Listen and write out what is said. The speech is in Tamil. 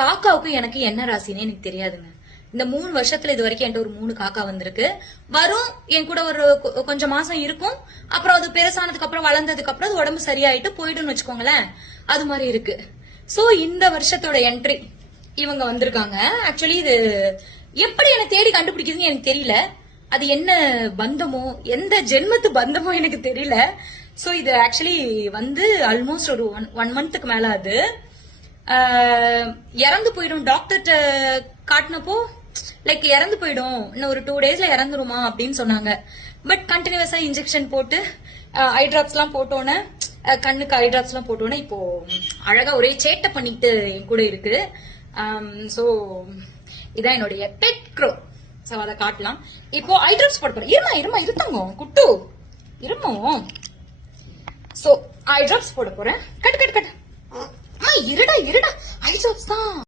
காக்காவுக்கும் எனக்கு என்ன ராசின்னு எனக்கு தெரியாதுங்க. இந்த 3 வருஷத்துல இது வரைக்கும் என்கிட்ட ஒரு 3 காக்கா வந்திருக்கு. வரும், என் கூட ஒரு கொஞ்சம் மாசம் இருக்கும். அப்புறம் அது பெருசானதுக்கு அப்புறம் வளர்ந்ததுக்கு அப்புறம் அது உடம்பு சரியாயிட்டு போயிடும்னு வச்சுக்கோங்களேன். அது மாதிரி இருக்கு. சோ இந்த வருஷத்தோட என்ட்ரி இவங்க வந்திருக்காங்க. ஆக்சுவலி இது எப்படி என்ன தேடி கண்டுபிடிக்குதுன்னு எனக்கு தெரியல. அது என்ன பந்தமோ, எந்த ஜென்மத்து பந்தமோ எனக்கு தெரியல. சோ இது ஆக்சுவலி வந்து ஆல்மோஸ்ட் ஒரு 1 மந்த்துக்கு மேல அது இறந்து போயிடும். டாக்டர்கிட்ட காட்டினப்போ லைக் இறந்து போயிடும், இன்னும் ஒரு 2 டேஸ்ல இறந்துருமா அப்படின்னு சொன்னாங்க. பட் கண்டினியூஸா இன்ஜெக்ஷன் போட்டு ஐ டிராப்ஸ் எல்லாம் போட்டோன்னே, கண்ணுக்கு ஐ டிராப்ஸ் எல்லாம் போட்டோன்னே இப்போ அழகா ஒரே சேட்டை பண்ணிட்டு என் கூட இருக்கு. சோ இதான் என்னுடைய பெட் க்ரோ. சோ அதை காட்டலாம். இப்போ ஐ டிராப்ஸ் போட போறேன். இருத்தாங்க குட்டு இருமோ. சோ ஐ டிராப்ஸ் போட போறேன். கட்டு இருடா ஐ டிராப்ஸ் தான்.